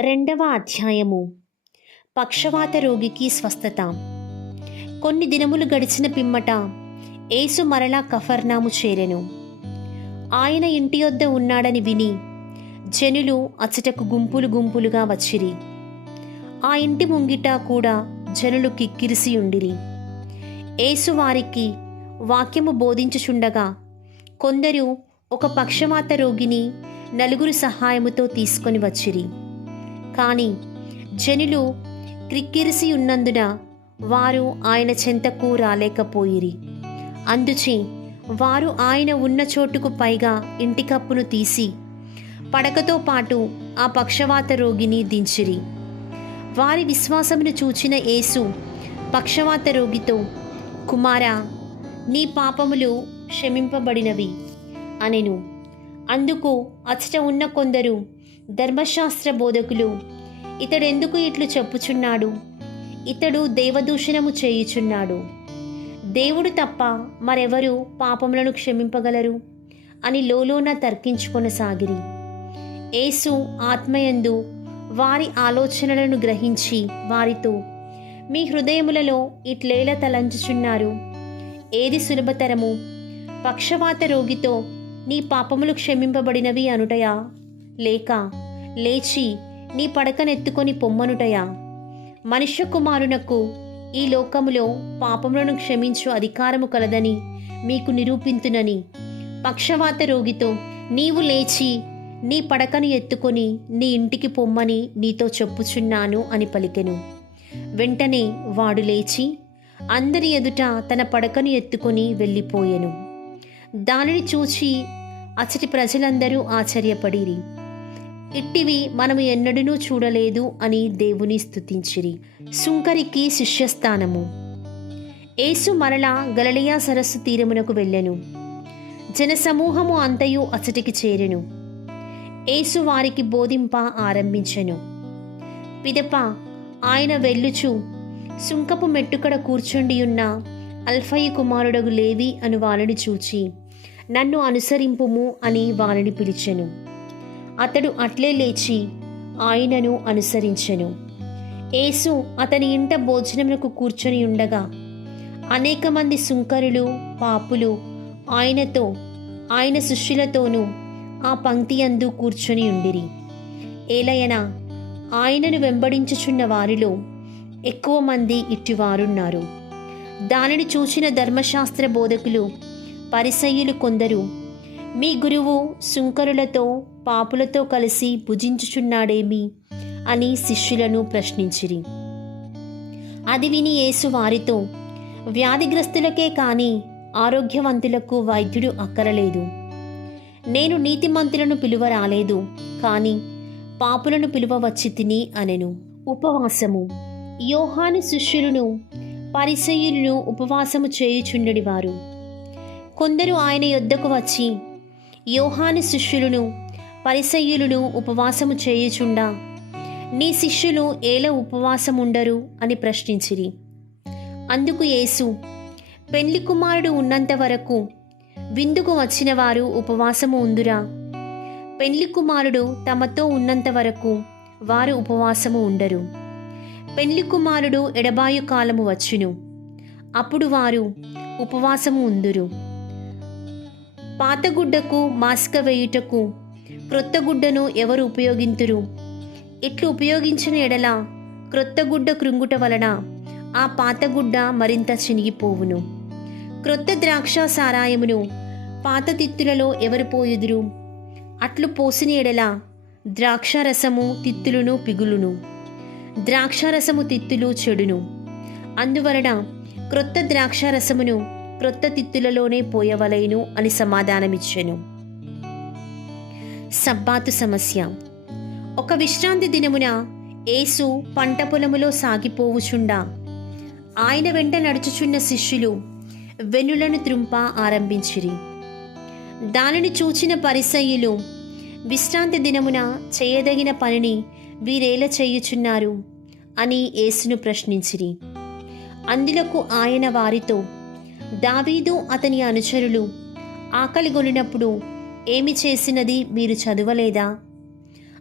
రెండవ అధ్యాయము. పక్షవాత రోగికి స్వస్థత. కొన్ని దినములు గడిచిన పిమ్మట యేసు మరలా కఫర్నాము చేరెను. ఆయన ఇంటి యొద్ద ఉన్నాడని విని జనులు అచ్చటకు గుంపులు గుంపులుగా వచ్చిరి. ఆ ఇంటి ముంగిట కూడా జనులు కిక్కిరిసి ఉండిరి. యేసు వారికి వాక్యము బోధించుచుండగా కొందరు ఒక పక్షవాత రోగిని నలుగురు సహాయముతో తీసుకొని వచ్చిరి. కాని జనులు క్రిక్కిరిసి ఉన్నందున వారు ఆయన చెంతకు రాలేకపోయిరి. అందుచే వారు ఆయన ఉన్న చోటుకు పైగా ఇంటికప్పును తీసి పడకతో పాటు ఆ పక్షవాత రోగిని దించిరి. వారి విశ్వాసమును చూచిన యేసు పక్షవాత రోగితో, కుమారా, నీ పాపములు క్షమింపబడినవి అనెను. అందుకు అచ్చట ఉన్న కొందరు ధర్మశాస్త్ర బోధకులు, ఇతడెందుకు ఇట్లు చెప్పుచున్నాడు? ఇతడు దేవదూషణము చేయుచున్నాడు. దేవుడు తప్ప మరెవరు పాపములను క్షమింపగలరు అని లోలోన తర్కించుకొనసాగిరి. యేసు ఆత్మయందు వారి ఆలోచనలను గ్రహించి వారితో, మీ హృదయములలో ఇట్లేల తలంచుచున్నారు? ఏది సులభతరము, పక్షవాత రోగితో నీ పాపములు క్షమింపబడినవి అనుటయా, లేక లేచి నీ పడకనెత్తుకొని పొమ్మనుటయా? మనుష్య కుమారునకు ఈ లోకములో పాపములను క్షమించు అధికారము కలదని మీకు నిరూపింతునని పక్షవాత రోగితో, నీవు లేచి నీ పడకను ఎత్తుకొని నీ ఇంటికి పొమ్మని నీతో చెప్పుచున్నాను అని పలికెను. వెంటనే వాడు లేచి అందరి ఎదుట తన పడకను ఎత్తుకొని వెళ్ళిపోయెను. దానిని చూచి అచ్చటి ప్రజలందరూ ఆశ్చర్యపడిరి. ఇట్టివి మనము ఎన్నడూ చూడలేదు అని దేవుని స్తుతించిరి. సుంకరికి శిష్యస్థానము. యేసు మరలా గలిలయ సరస్సు తీరమునకు వెళ్ళెను. జనసమూహము అంతయు అచ్చటికి చేరెను. యేసు వారికి బోధింప ఆరంభించెను. పిదప ఆయన వెళ్ళుచు సుంకపు మెట్టుకడ కూర్చుండియున్న అల్ఫయి కుమారుడగు లేవి అను వారిని చూచి, నన్ను అనుసరింపుము అని వారిని పిలిచెను. అతడు అట్లే లేచి ఆయనను అనుసరించెను. యేసు అతని ఇంట భోజనమునకు కూర్చొని ఉండగా అనేక మంది సుంకరులు, పాపులు ఆయనతో ఆయన శిష్యులతోనూ ఆ పంక్తి యందు కూర్చొని ఉండిరి. ఏలయనా ఆయనను వెంబడించుచున్న వారిలో ఎక్కువ మంది ఇట్టివారున్నారు. దానిని చూచిన ధర్మశాస్త్ర బోధకులు, పరిసయ్యులు కొందరు, మీ గురువు సుంకరులతో పాపులతో కలిసి భుజించుచున్నాడేమి అని శిష్యులను ప్రశ్నించిరి. అది విని యేసు వారితో, వ్యాధిగ్రస్తులకే కాని ఆరోగ్యవంతులకు వైద్యుడు అక్కరలేదు. నేను నీతిమంతులను పిలువ రాలేదు, కాని పాపులను పిలువ వచ్చి తిని అనెను. ఉపవాసము. యోహాను శిష్యులను పరిసయ్యులను ఉపవాసము చేయుచుండెడివారు. కొందరు ఆయన యొద్దకు వచ్చి, యోహాను శిష్యులను పరిసయ్యులను ఉపవాసము చేయుచుండా నీ శిష్యులు ఏల ఉపవాసముండరు అని ప్రశ్నించిరి. అందుకు యేసు, పెండ్లి కుమారుడు ఉన్నంత వరకు విందుకు వచ్చిన వారు ఉపవాసము ఉందురా? పెండ్లి కుమారుడు తమతో ఉన్నంత వరకు వారు ఉపవాసము ఉండరు. పెండ్లి కుమారుడు ఎడబాయు కాలము వచ్చును, అప్పుడు వారు ఉపవాసము ఉందురు. పాతగుడ్డకు మాసిక వేయుటకు క్రొత్త గుడ్డను ఎవరు ఉపయోగింతురు? ఇట్లు ఉపయోగించిన ఎడల క్రొత్త గుడ్డ కృంగుట వలన ఆ పాతగుడ్డ మరింత చినిగిపోవును. క్రొత్త ద్రాక్ష సారాయమును పాత తిత్తులలో ఎవరు పోయుదురు? అట్లు పోసిన ఎడల ద్రాక్షారసము తిత్తులను పిగులును, ద్రాక్షారసము తిత్తులు చెడును. అందువలన క్రొత్త ద్రాక్షారసమును క్రొత్త తిత్తులలోనే పోయవలెను అని సమాధానమిచ్చెను. సబ్బాతు సమస్య. ఒక విశ్రాంతి దినమున యేసు పంట పొలములో సాగిపోవుచుండా ఆయన వెంట నడుచుచున్న శిష్యులు వెన్నులను త్రుంప ఆరంభించిరి. దానిని చూచిన పరిసయ్యులు, విశ్రాంతి దినమున చేయదగిన పనిని వీరేలా చేయుచున్నారు అని యేసును ప్రశ్నించిరి. అందులకు ఆయన వారితో, దావీదు అతని అనుచరులు ఆకలిగొనినప్పుడు ఏమి చేసినది మీరు చదవలేదా?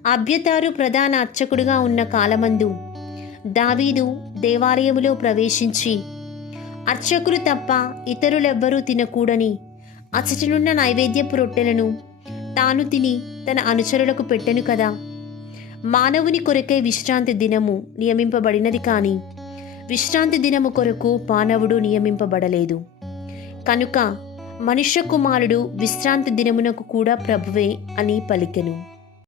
అబ్యతారు ప్రధాన అర్చకుడుగా ఉన్న కాలమందు దావీదు దేవాలయములో ప్రవేశించి అర్చకులు తప్ప ఇతరులెవ్వరూ తినకూడని అచటనున్న నైవేద్యపు రొట్టెలను తాను తిని తన అనుచరులకు పెట్టెను కదా. మానవుని కొరకే విశ్రాంతి దినము నియమింపబడినది కానీ విశ్రాంతి దినము కొరకు మానవుడు నియమింపబడలేదు. కనుక మనుష్య కుమారుడు విశ్రాంతి దినమునకు కూడా ప్రభువే అని పలికెను.